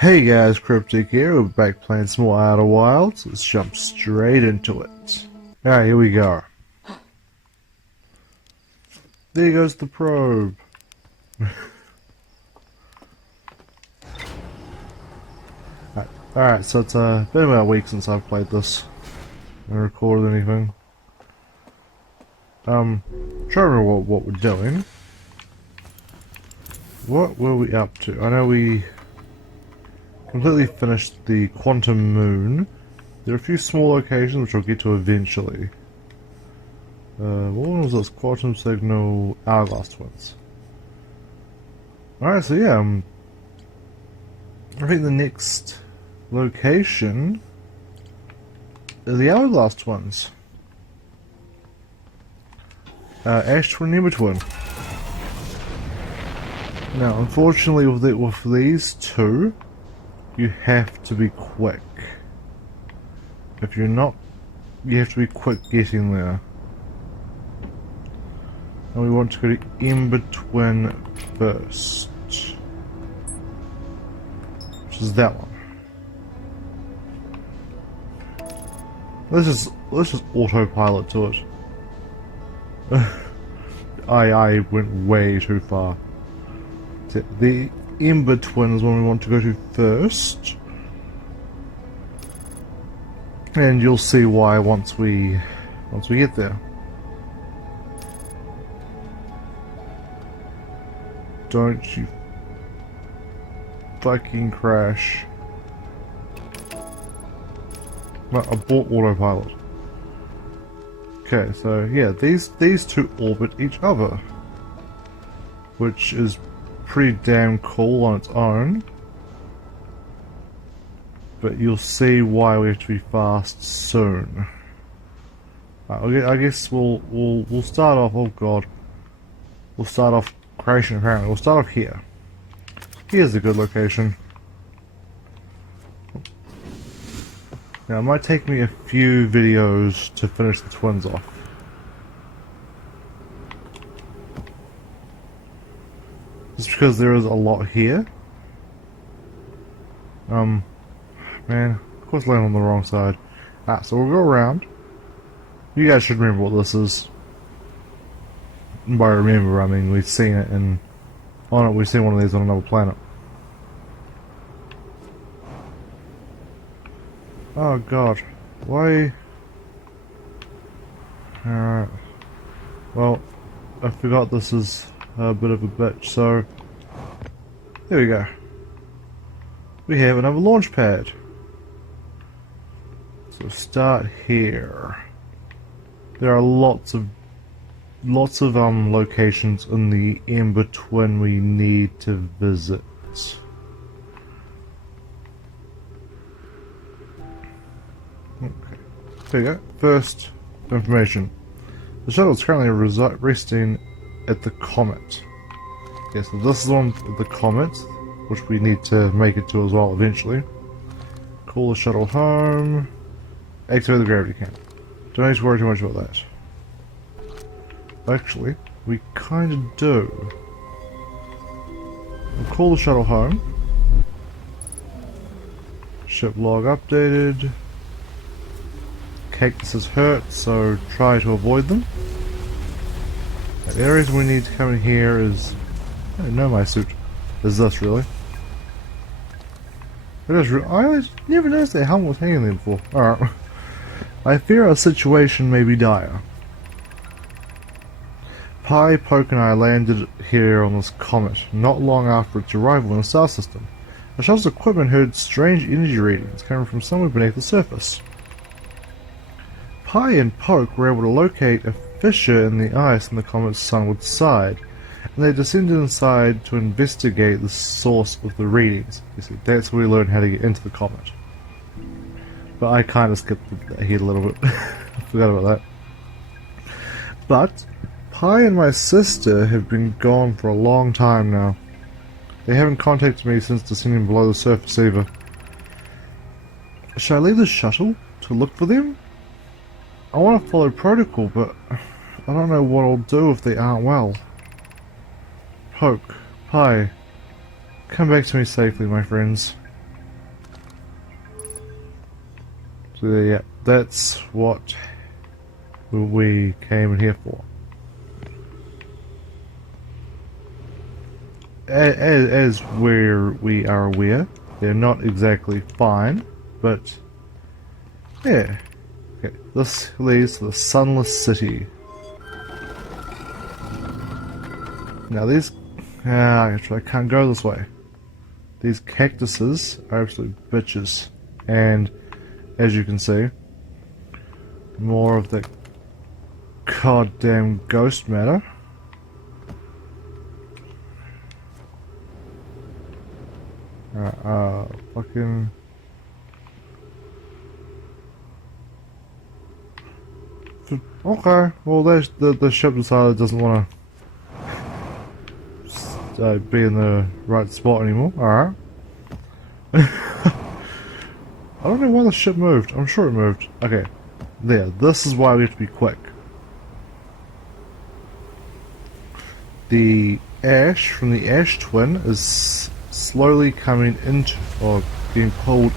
Hey guys, Cryptic here. We're back playing some more Outer Wilds. Let's jump straight into it. Alright, here we go. There goes the probe. Alright, so it's been about a week since I've played this and recorded anything. Trying to remember what we're doing. What were we up to? I know we completely finished the Quantum Moon. There are a few small locations which I'll get to eventually. What one was this? Quantum Signal Hourglass Twins. Alright, so yeah, I think the next location is the Hourglass Twins. Ash Twin, Ember Twin. Now, unfortunately with these two, you have to be quick. If you're not, you have to be quick getting there. And we want to go to Ember Twin first, which is that one. Let's just autopilot to it. I went way too far. The Ember Twin is one we want to go to first, and you'll see why once we get there. Don't you fucking crash. Well, abort autopilot. Okay, so yeah, these two orbit each other, which is pretty damn cool on its own. But you'll see why we have to be fast soon. I guess we'll start off. Oh god, we'll start off crashing. Apparently, we'll start off here. Here's a good location. Now, it might take me a few videos to finish the twins off. Just because there is a lot here. Man, of course I landed on the wrong side. So we'll go around. You guys should remember what this is. And by remember, I mean we've seen it we've seen one of these on another planet. Oh god, why? Alright. Well, I forgot this is a bit of a bitch, so there we go. We have another launch pad. So start here. There are lots of locations in the Ember Twin we need to visit. Okay. There you go. First information. The shuttle is currently resting at the comet. Okay, so this is on the comet, which we need to make it to as well eventually. Call the shuttle home. Activate the gravity camp. Don't need to worry too much about that. Actually, we kind of do. We'll call the shuttle home. Ship log updated. Cactuses hurt, so try to avoid them. The areas we need to come in here is... I don't know my suit. Is this really? It is I never noticed that helmet was hanging there before. Alright. I fear our situation may be dire. Pi, Poke and I landed here on this comet not long after its arrival in the star system. The shuttle's equipment heard strange energy readings coming from somewhere beneath the surface. Pi and Poke were able to locate a fissure in the ice on the comet's sunward side, and they descended inside to investigate the source of the readings. You see, that's where we learned how to get into the comet. But I kind of skipped ahead a little bit. I forgot about that. But Pi and my sister have been gone for a long time now. They haven't contacted me since descending below the surface either. Should I leave the shuttle to look for them? I want to follow protocol, but I don't know what I'll do if they aren't well. Poke, Pi, come back to me safely, my friends. So yeah, that's what we came in here for. As we are aware, they're not exactly fine, but yeah. Okay, this leads to the Sunless City. Now these... actually I can't go this way. These cactuses are absolute bitches. And, as you can see, more of the goddamn ghost matter. Fucking... Okay, well the ship decided it doesn't want to be in the right spot anymore. Alright. I don't know why the ship moved. I'm sure it moved. Okay. There. This is why we have to be quick. The ash from the ash twin is slowly coming into, or being pulled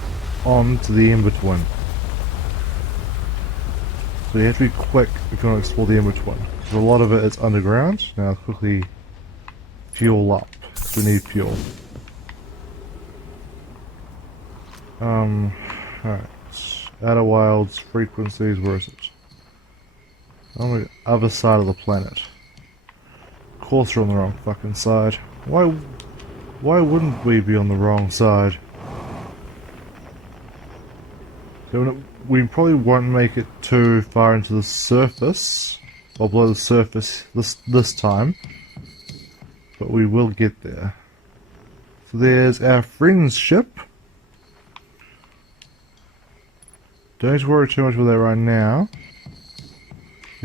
on to the ember twin. So you have to be quick if you want to explore the ember twin. Because a lot of it is underground. Now quickly fuel up. Because we need fuel. Alright. Outerwilds frequencies, where is it? On the other side of the planet. Of course we're on the wrong fucking side. Why wouldn't we be on the wrong side? So we probably won't make it too far into the surface, or below the surface this time, but we will get there. So there's our friend's ship. Don't need to worry too much about that right now.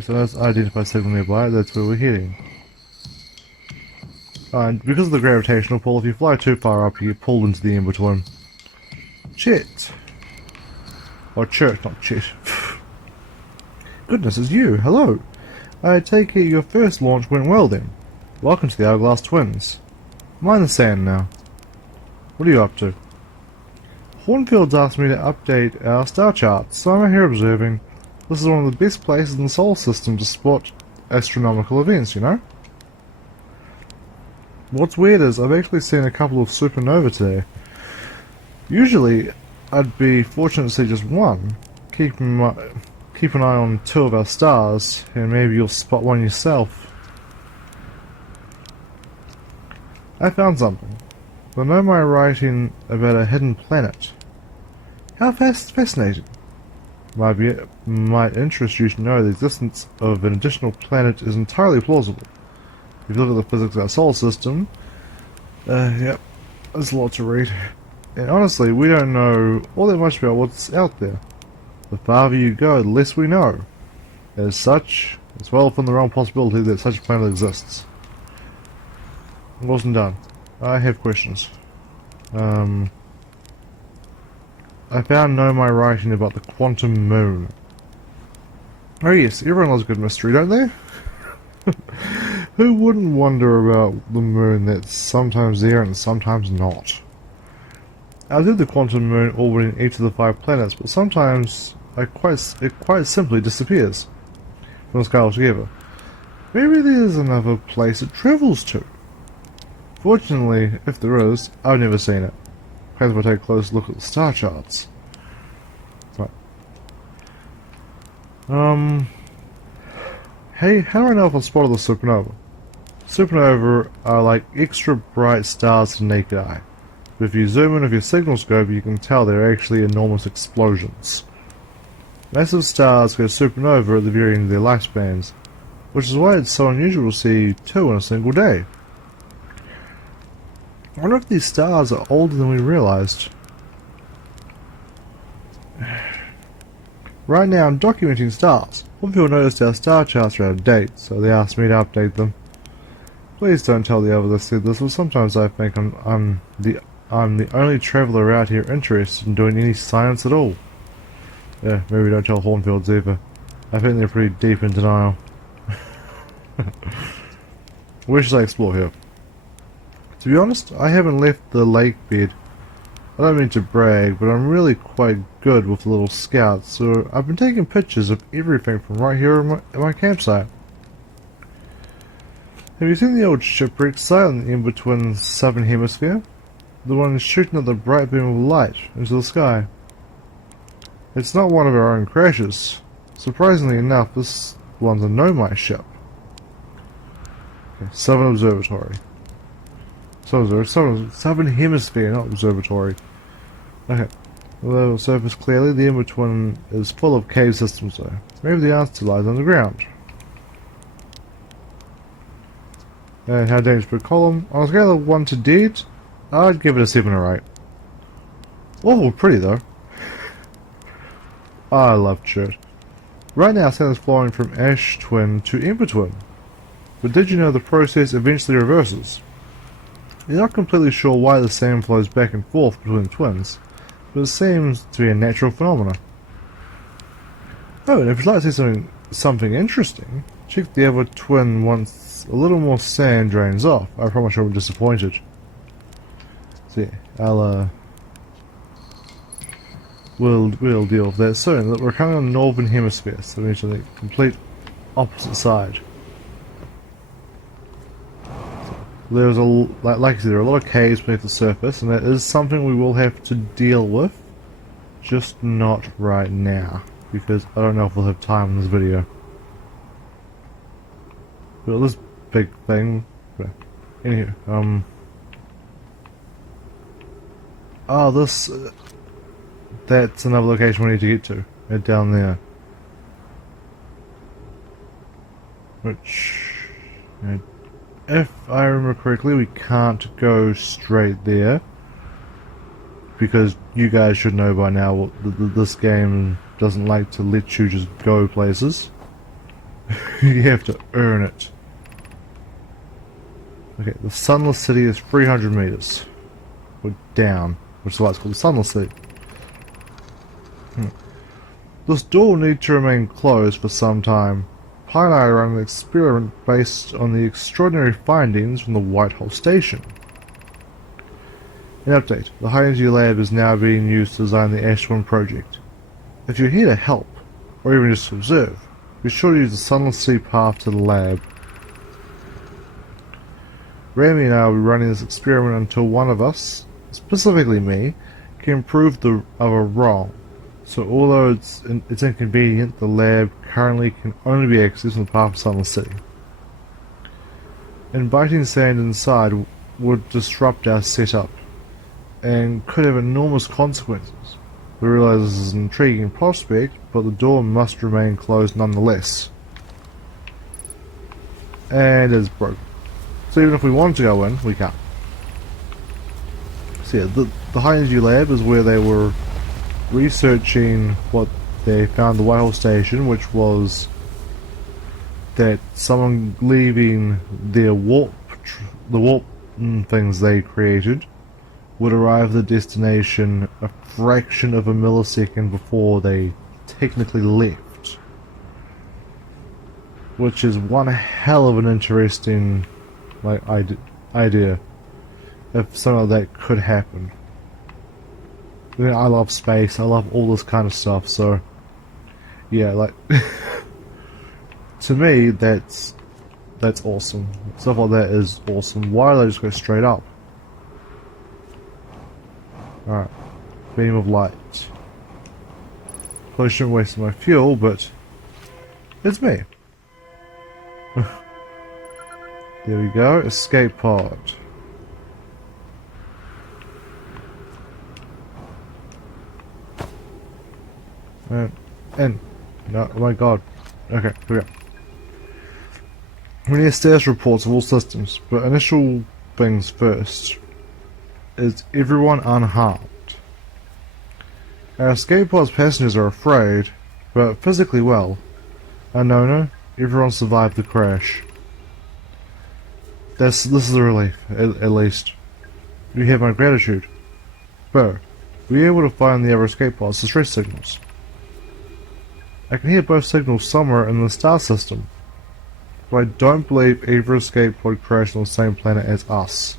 So that's identified signal nearby, that's where we're heading. And because of the gravitational pull, if you fly too far up, you get pulled into the ember twin. Shit. Or church, not shit. Goodness, it's you. Hello. I take it your first launch went well then. Welcome to the Hourglass Twins. Mind the sand now. What are you up to? Hornfield's asked me to update our star charts, so I'm out here observing. This is one of the best places in the solar system to spot astronomical events, you know? What's weird is I've actually seen a couple of supernovae today. Usually, I'd be fortunate to see just one. Keep an eye on two of our stars, and maybe you'll spot one yourself. I found something. I know my writing about a hidden planet. How fascinating. Might interest you to know the existence of an additional planet is entirely plausible. If you look at the physics of our solar system, yep, there's a lot to read. And honestly, we don't know all that much about what's out there. The farther you go, the less we know. As such, it's well from the realm possibility that such a planet exists. It wasn't done. I have questions. I found my writing about the quantum moon. Oh yes, everyone loves a good mystery, don't they? Who wouldn't wonder about the moon that's sometimes there and sometimes not? I did the quantum moon orbiting each of the 5 planets, but sometimes it quite simply disappears from the sky altogether. Maybe there's another place it travels to. Fortunately, if there is, I've never seen it. Perhaps if I take a close look at the star charts. Right. Hey, how do I know if I spotted the supernova? Supernovae are like extra bright stars to the naked eye. But if you zoom in with your signal scope, you can tell they're actually enormous explosions. Massive stars go supernova at the very end of their lifespans, which is why it's so unusual to see 2 in a single day. I wonder if these stars are older than we realized. Right now I'm documenting stars. One people noticed our star charts are out of date, so they asked me to update them. Please don't tell the others I said this, but sometimes I think I'm the only traveller out here interested in doing any science at all. Yeah, maybe don't tell Hornfields either. I think they're pretty deep in denial. Where should I explore here? To be honest, I haven't left the lake bed I don't mean to brag, but I'm really quite good with little scouts, so I've been taking pictures of everything from right here at my campsite. Have you seen the old shipwreck site on the in-between southern hemisphere? The one shooting at the bright beam of light into the sky. It's not one of our own crashes. Surprisingly enough, this one's a nomad ship. Okay, Southern Observatory. Southern Hemisphere, not Observatory. Okay. Below the surface clearly, the in-between is full of cave systems though. Maybe the answer lies underground. And how dangerous per column? On a scale of 1 to dead, I'd give it a 7 or 8. Oh, pretty though. I love chert. Right now, sand is flowing from ash twin to ember twin. But did you know the process eventually reverses? You're not completely sure why the sand flows back and forth between twins, but it seems to be a natural phenomenon. Oh, and if you'd like to see something interesting, check the other twin once a little more sand drains off. I promise you won't be disappointed. So yeah, we'll deal with that soon. We're coming on the northern hemisphere, so we're to the complete opposite side. There's like I said, there are a lot of caves beneath the surface, and that is something we will have to deal with. Just not right now, because I don't know if we'll have time in this video. But this big thing. Anywho, oh, this. That's another location we need to get to. Right down there. Which. If I remember correctly, we can't go straight there. Because you guys should know by now, this game doesn't like to let you just go places. You have to earn it. Okay, the Sunless City is 300 meters. We're down, which is why it's called the Sunless City. This door will need to remain closed for some time. Pi and I are running an experiment based on the extraordinary findings from the Whitehall Station. An update. The High Energy Lab is now being used to design the Ashwin project. If you're here to help, or even just to observe, be sure to use the Sunless Sea path to the lab. Rami and I will be running this experiment until one of us, specifically me, can prove the other wrong. So although it's inconvenient, the lab currently can only be accessed on the path of Sunless City. Inviting sand inside would disrupt our setup, and could have enormous consequences. We realise this is an intriguing prospect, but the door must remain closed nonetheless. And it's broken. So even if we wanted to go in, we can't. So yeah, the High Energy Lab is where they were researching what they found the Whitehall Station, which was that someone leaving their the warp things they created would arrive at the destination a fraction of a millisecond before they technically left. Which is one hell of an interesting idea if something like that could happen. I mean, I love space, I love all this kind of stuff, so yeah, like to me that's awesome. Stuff like that is awesome. Why don't they just go straight up? Alright. Beam of light. Probably shouldn't waste my fuel, but it's me. There we go, escape pod. And no, oh my god. Okay, here we go. We need status reports of all systems, but initial things first. Is everyone unharmed? Our escape pod's passengers are afraid, but physically well. No, everyone survived the crash. This is a relief, at least. You have my gratitude. Bo, were you able to find the other escape pod's distress signals? I can hear both signals somewhere in the star system, but I don't believe either escape pod crashed on the same planet as us.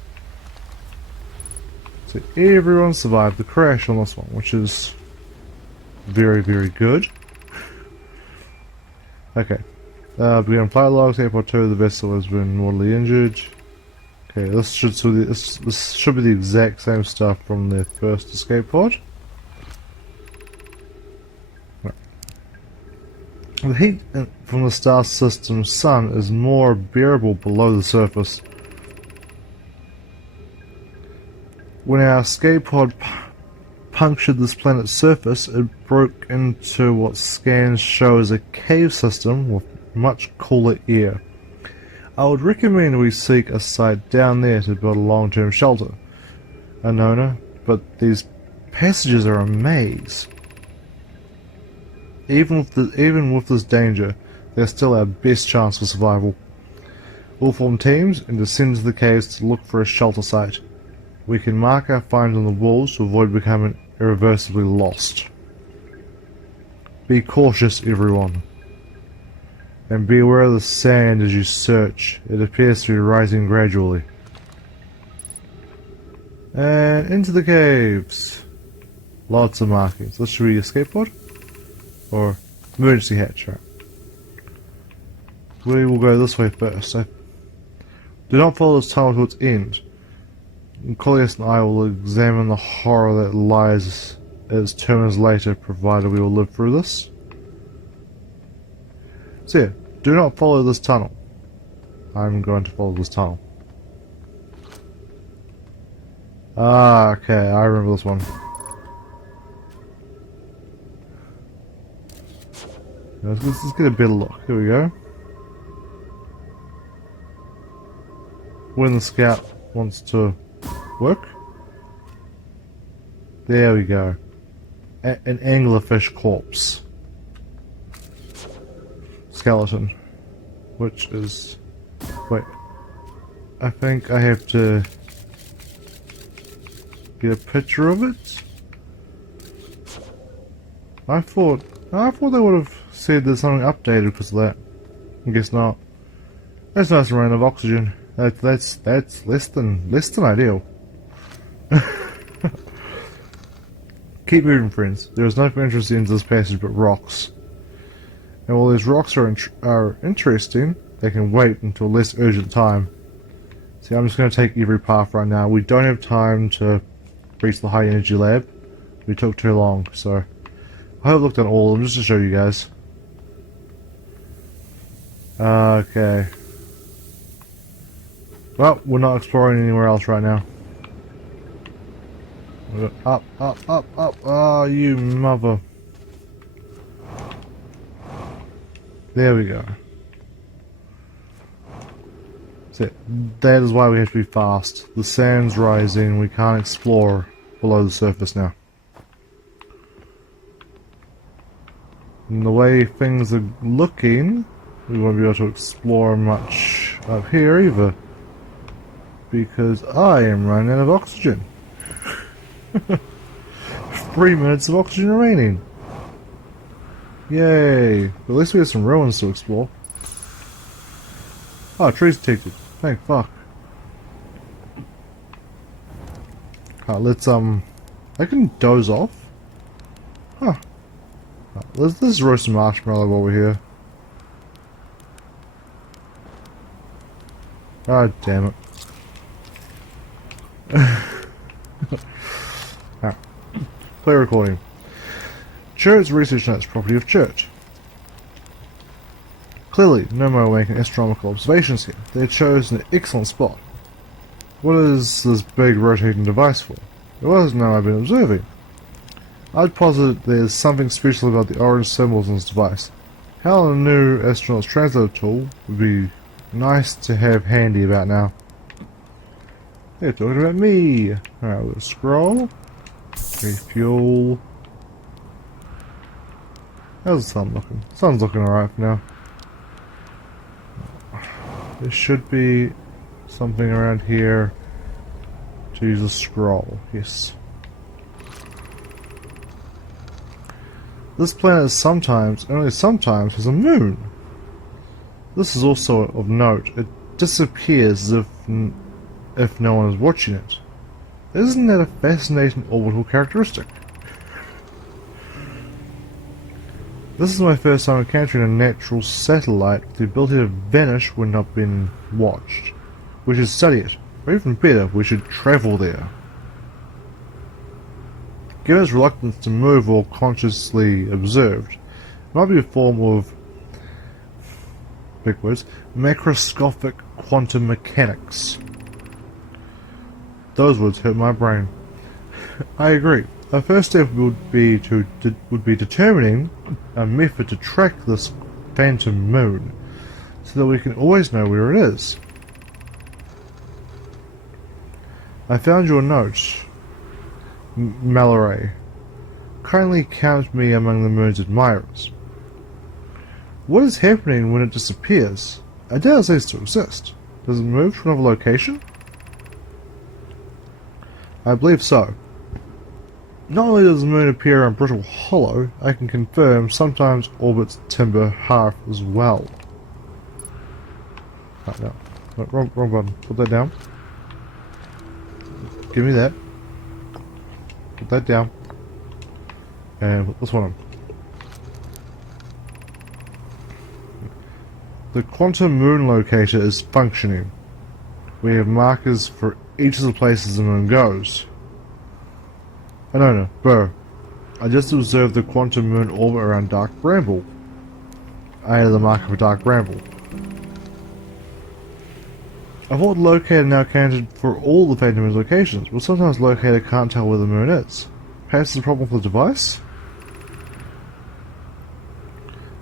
So everyone survived the crash on this one, which is very, very good. Okay. Began flight logs. Airport 2, the vessel has been mortally injured. Okay, this should be the exact same stuff from their first escape pod. Right. The heat from the star system's sun is more bearable below the surface. When our escape pod punctured this planet's surface, it broke into what scans show as a cave system with much cooler air. I would recommend we seek a site down there to build a long-term shelter, Anona, but these passages are a maze. Even with this danger, they're still our best chance for survival. We'll form teams and descend to the caves to look for a shelter site. We can mark our finds on the walls to avoid becoming irreversibly lost. Be cautious, everyone. And be aware of the sand as you search. It appears to be rising gradually. And into the caves. Lots of markings. This should be a escape pod? Or emergency hatch, right? We will go this way first. So do not follow this tunnel to its end. Collius and I will examine the horror that lies as terminus later, provided we will live through this. So yeah, do not follow this tunnel. I'm going to follow this tunnel. Ah, okay, I remember this one. Let's get a better look. Here we go. When the scout wants to work. There we go. An anglerfish corpse. Skeleton. Which is... Wait. I think I have to get a picture of it? I thought they would have said there's something updated because of that. I guess not. That's a nice amount of oxygen. That's less than ideal. Keep moving, friends. There is nothing interesting in this passage but rocks. And while these rocks are interesting, they can wait until a less urgent time. See, I'm just going to take every path right now. We don't have time to reach the high energy lab. We took too long, so I hope I've looked at all of them just to show you guys. Okay. Well, we're not exploring anywhere else right now. Up, up, up, up. Ah, you mother. There we go. That's it. That is why we have to be fast. The sand's rising. We can't explore below the surface now. And the way things are looking, we won't be able to explore much up here either. Because I am running out of oxygen. 3 minutes of oxygen remaining. Yay. But at least we have some ruins to explore. Oh, trees detected. Thank fuck. Let's I can doze off. Huh. Let's roast some marshmallow while we're here. God damn it. Alright. Play recording. Church research notes property of church. Clearly, no more making astronomical observations here. They had chosen an excellent spot. What is this big rotating device for? It wasn't now I've been observing. I'd posit there's something special about the orange symbols on this device. How a new astronaut's translator tool would be nice to have handy about now. They're talking about me. Alright, we'll scroll. Refuel. How's the sun looking? Sun's looking alright for now. There should be something around here to use a scroll. Yes. This planet sometimes, only sometimes, has a moon. This is also of note. It disappears as if no one is watching it. Isn't that a fascinating orbital characteristic? This is my first time encountering a natural satellite with the ability to vanish when not being watched. We should study it, or even better, we should travel there. Given its reluctance to move or consciously observed, it might be a form of, big words, macroscopic quantum mechanics. Those words hurt my brain. I agree. Our first step would be determining a method to track this phantom moon, so that we can always know where it is. I found your note, Mallory. Kindly count me among the moon's admirers. What is happening when it disappears? I doubt it ceases to exist. Does it move to another location? I believe so. Not only does the moon appear in brittle hollow, I can confirm sometimes orbits timber half as well. Oh, no. Wrong button. Put that down. Give me that. Put that down. And put this one on. The quantum moon locator is functioning. We have markers for each of the places the moon goes. Oh no, bro. I just observed the quantum moon orbit around Dark Bramble. I added the marker for Dark Bramble. I thought the locator now counted for all the Phantom Moon's locations, but sometimes the locator can't tell where the moon is. Perhaps it's a problem with the device?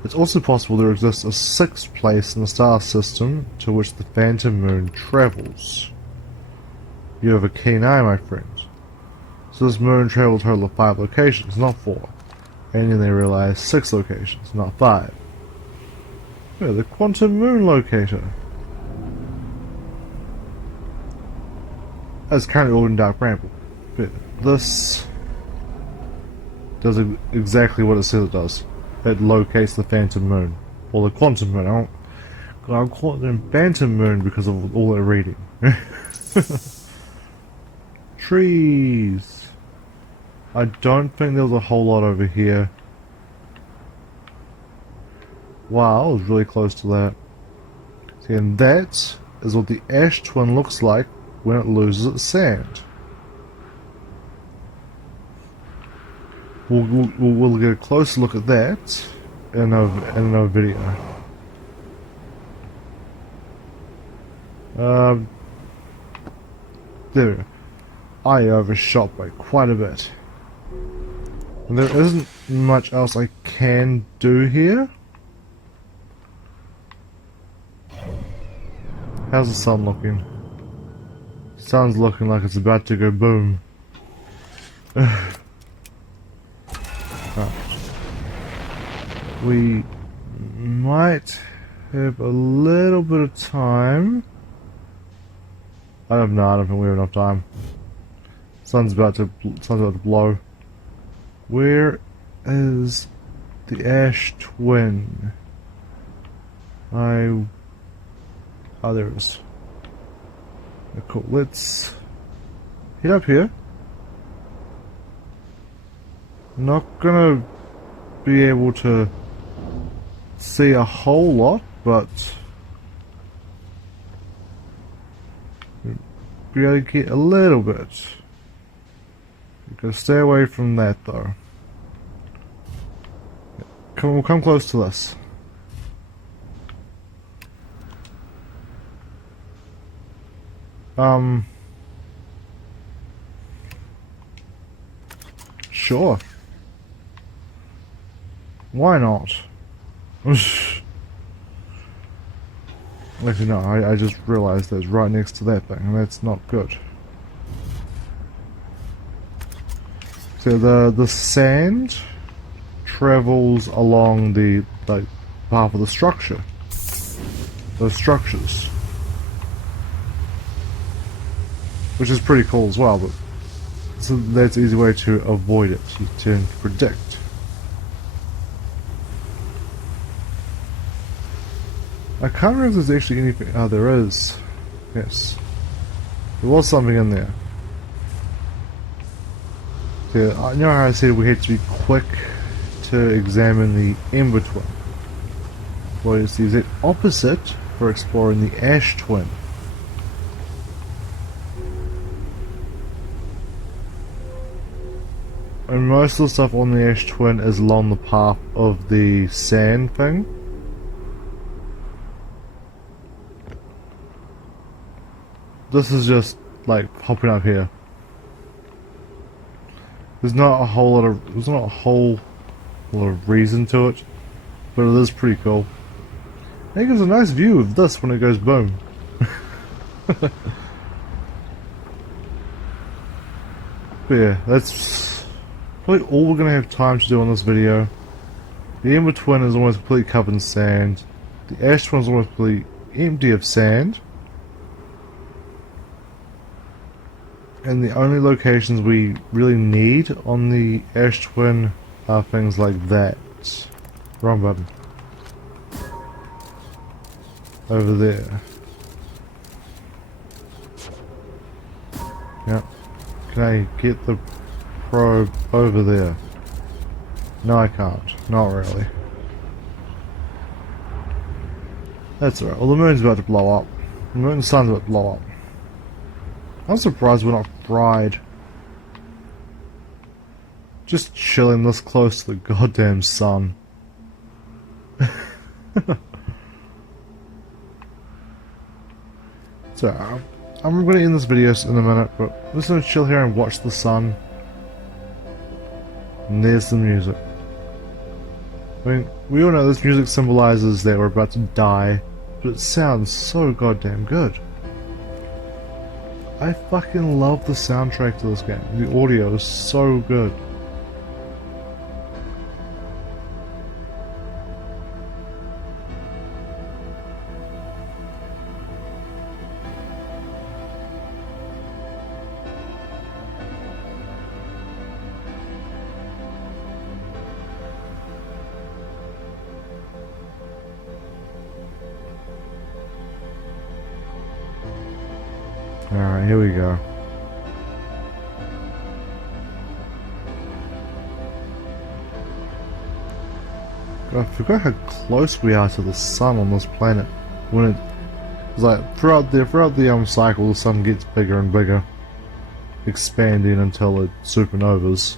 It's also possible there exists a sixth place in the star system to which the Phantom Moon travels. You have a keen eye, my friend. So this moon traveled a total of 5 locations, not 4. And then they realized 6 locations, not 5. Yeah, the quantum moon locator. That's currently ordered in Dark Bramble. But this does exactly what it says it does. It locates the phantom moon. Or the quantum moon. I'll call it the phantom moon because of all that reading. Trees. I don't think there was a whole lot over here. Wow, I was really close to that. See, and that is what the ash twin looks like when it loses its sand. We'll get a closer look at that in another video. There we go. I overshot by quite a bit. And there isn't much else I can do here. How's the sun looking? Sun's looking like it's about to go boom. Right. We might have a little bit of time. I don't think we have enough time. Sun's about to blow. Where is the ash twin? Oh, there it is. Cool. Let's head up here. Not gonna be able to see a whole lot, but be able to get a little bit. Gotta stay away from that though. We'll come close to this. Sure. Why not? Actually no, I just realized that it's right next to that thing, and that's not good. So the sand travels along the path of the structure. Those structures. Which is pretty cool as well, but so that's an easy way to avoid it, to predict. I can't remember if there's actually anything. Oh, there is. Yes. There was something in there. So, I know how I said we had to be quick to examine the ember twin. Well, it's the exact opposite for exploring the ash twin. And most of the stuff on the ash twin is along the path of the sand thing. This is just like popping up here. There's not a whole lot of reason to it, but it is pretty cool. I think it's a nice view of this when it goes boom. But yeah, that's probably all we're gonna have time to do on this video. The ember twin is almost completely covered in sand. The ash twin is almost completely empty of sand. And the only locations we really need on the ash twin are things like that. Wrong button. Over there. Yep. Can I get the probe over there? No, I can't. Not really. That's alright. Well, the moon's about to blow up. The moon and sun's about to blow up. I'm surprised we're not fried. Just chilling this close to the goddamn sun. So, I'm going to end this video in a minute, but I'm just going to chill here and watch the sun. And there's the music. I mean, we all know this music symbolizes that we're about to die, but it sounds so goddamn good. I fucking love the soundtrack to this game. The audio is so good. Alright, here we go. I forgot how close we are to the sun on this planet. When it's like throughout the cycle, the sun gets bigger and bigger, expanding until it supernovas.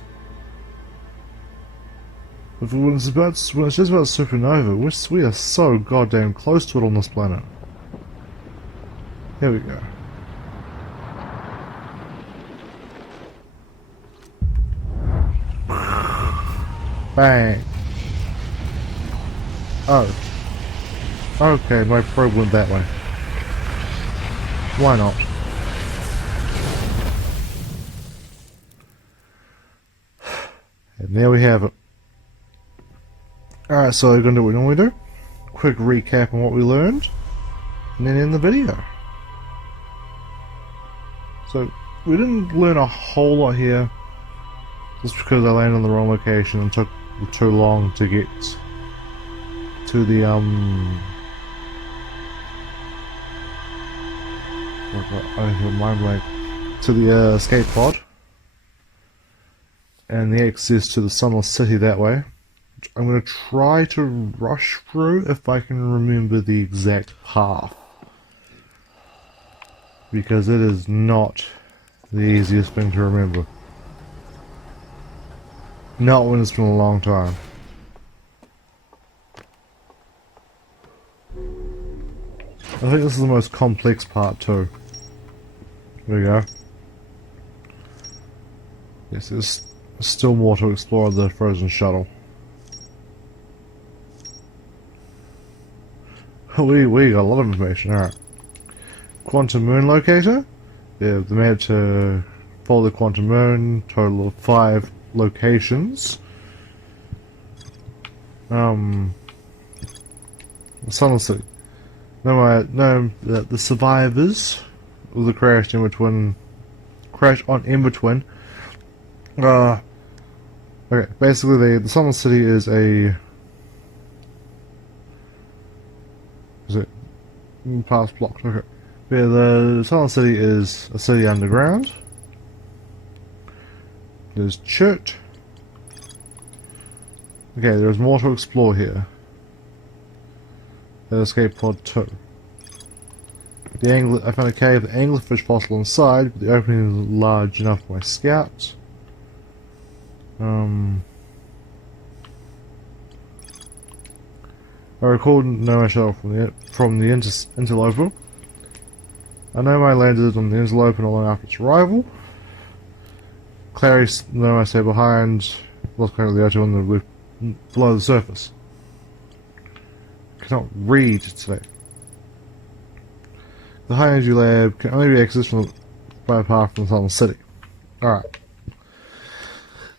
But when it's just about supernova, we are so goddamn close to it on this planet. Here we go. Bang. Oh. Okay, my probe went that way. Why not? And there we have it. Alright, so we're going to do what we normally do. Quick recap on what we learned. And then end the video. So, we didn't learn a whole lot here. Just because I landed on the wrong location and took too long to get to the to the escape pod and the access to the Sunless City that way, which I'm going to try to rush through if I can remember the exact path, because it is not the easiest thing to remember. Not when it's been a long time. I think this is the most complex part too. There we go. Yes, there's still more to explore the frozen shuttle. We got a lot of information, alright. Quantum moon locator. Yeah, they managed to follow the quantum moon, total of 5 locations. The Sunless City. The survivors of the crash on Ember Twin. Okay, basically the Sunless City is it past blocked? Okay. Yeah, the Sunless City is a city underground. There's Chert. Okay, there's more to explore here. Escape pod 2. I found a cave with the anglerfish fossil inside, but the opening is large enough for my scout. I recall no shell from the interloper. I know I landed on the interloper not long after its arrival. Clary know I stay behind. Lost currently out on the roof below the surface. Cannot read today. The high energy lab can only be accessed by a path from the tunnel city. Alright.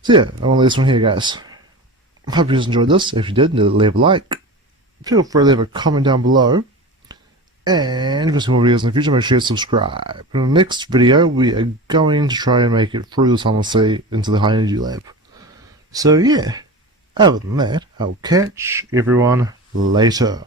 So yeah, I'm gonna leave this one here, guys. I hope you guys enjoyed this. If you did, leave a like. Feel free to leave a comment down below. And if you want to see more videos in the future, make sure you subscribe. In the next video, we are going to try and make it through the tunnel city into the high energy lab. So yeah, other than that, I'll catch everyone later.